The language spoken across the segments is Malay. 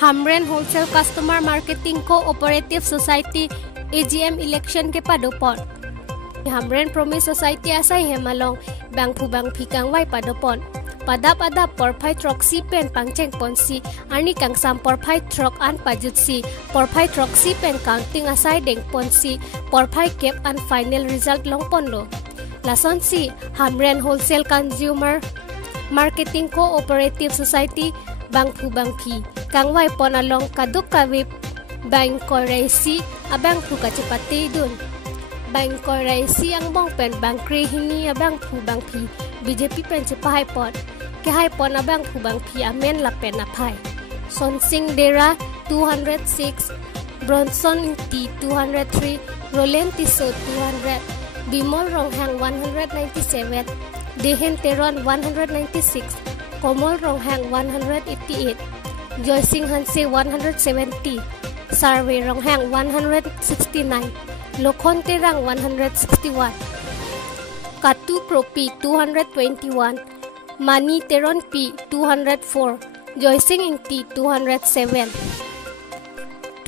Hamren Wholesale Customer Marketing Cooperative Society AGM election ke padopon. Hamren Promise Society asai hemalong bang phikang wai padopon. Padap porpai troksi pen pangceng ponsi ani kang sam porpai trok an pajutsi porpai troksi pen counting asai deng ponsi porpai cap an final result long ponlo. Lason si Hamren Wholesale Consumer Marketing Cooperative Society bang phi kang wai pon along kaduk kawip bang koreisi abang phu kachipati dun bang koreisi ang bong pen bang krihini abang phi BJP pen chipai pon ke hai pon abang phu bang phi amen la pen apai Sonsing Dera 206 Bronson T 203 Roland Tiso 200 Bimol Ronghang 197 Dehen Teron 196 Komol Ronghang 188 Joy Singh Hanse 170 Sarve Ronghang 169 Lokhon Terang 161 Katu Propi 221 Mani Teron P 204 Joy Singh Inti 207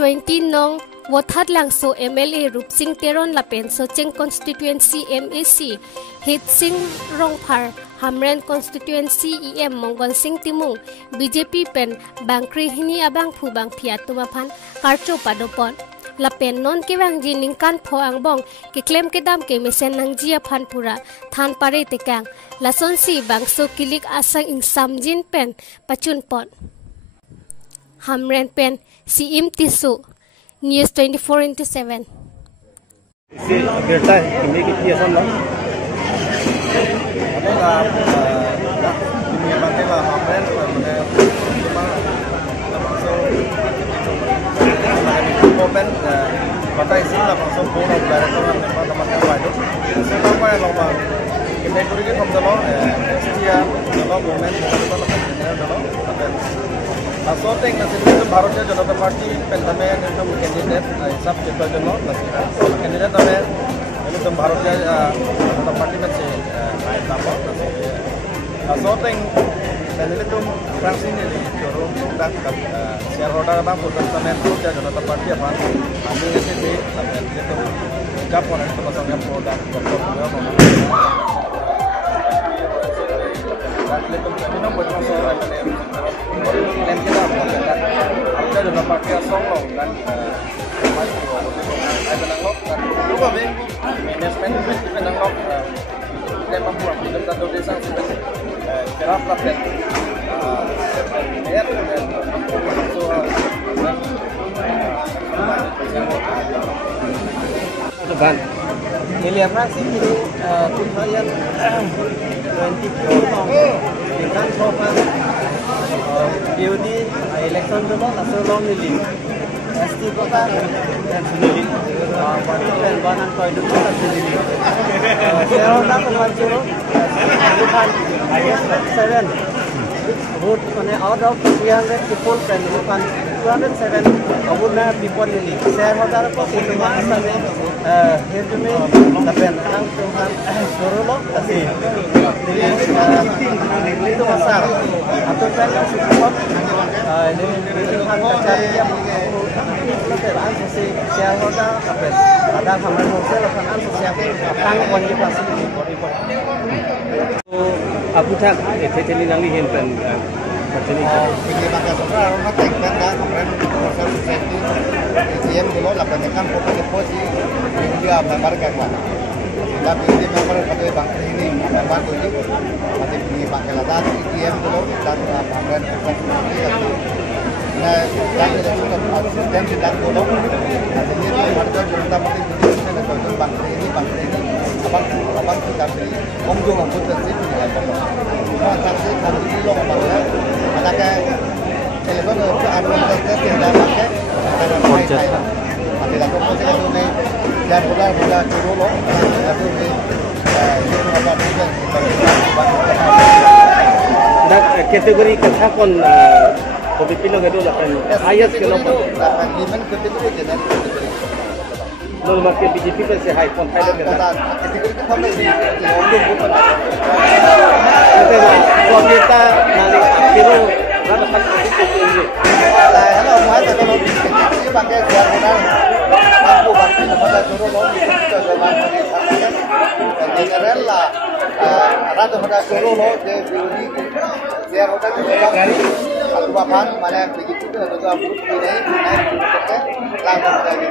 20 Nong Wothat Langso MLA Rup Singh Teron Lapen Socheng Constituency MAC Hit Singh Rongphar Hamren Constituency EM Mongol Singh Timung BJP Pen Bangkri Hini Abang Phu Bang Phiatumaphan Karcho Padopon Lapen non ke bang jining kan pho angbong ke claim ke dam ke mesen nang jia phan pura than pare tekang lason si bangso kilik asang ing samjin pen pachun pon Hamren Pen si im tisu News 24/7 से गिरता है हिंदी की थी असम ना open kata isi lah langsung board of director yang memang teman-teman baik itu selama yang lama kita ikut kita dulu STR dulu government kita dulu asal yang itu Bharatiya Janata Party pentame itu candidate sab kita dulu candidate ame itu Bharatiya Janata Party masih naik apa asal yang itu Francis ini juru kita shareholder apa pun pentame Bharatiya Janata Party apa kami ini di itu Japon itu masuknya produk itu kita buat masuk dan kita ada dalam pakai songong dan ada nangok dan juga manajemen kita nangok kita mampu kita tahu desa kerap lapet dan Teban, ini apa sih ini tujuan 24 dengan sopan beauty election dulu langsung long ini ST kota dan sendiri parti dan banan kau itu kota sendiri shareholder termasuk bukan 7 vote mana out of 300 people dan bukan 207 abuna people ini shareholder kau itu mana hirjumi tapi orang Tuhan suruh tapi itu besar atau saya support ini Tuhan kerja peran sosial shareholder tapi ada Hamren Wholesale peran sosial tang konjugasi aku tak ini nanti hentan macam ni ini pakai soal orang teknik dah Hamren Wholesale Society AGM dulu lapan kan posisi dia member kan tapi ini member pada bank ini member itu masih punya pakai lada ATM dulu dan Hamren Society nah dan itu sistem tidak dulu jadi ini harga jualan mati jadi itu bank ini abang kita beli kongjung angkut sih tidak apa nah tapi kalau ini lo ada kayak telepon itu administrasi tidak pakai ada pakai ada komponen itu nih dan bola turun loh itu nih itu apa juga dan kategori kesakon kopi pilo itu lah kan ayat kenapa limen kategori jenis lalu makin BJP pun sehai pun hai dah kata kategori itu apa sih untuk bukan kita nanti kiro rất là khách gì là hello máy thì tôi nói chỉ bằng cái chuyện này bằng của bằng cái mà là chúng tôi nói cho bạn thì cái là ra tôi đã cho nó để vì dia nó đang kalau bapak mana begitu itu juga buruk ini naik ke lantai lagi.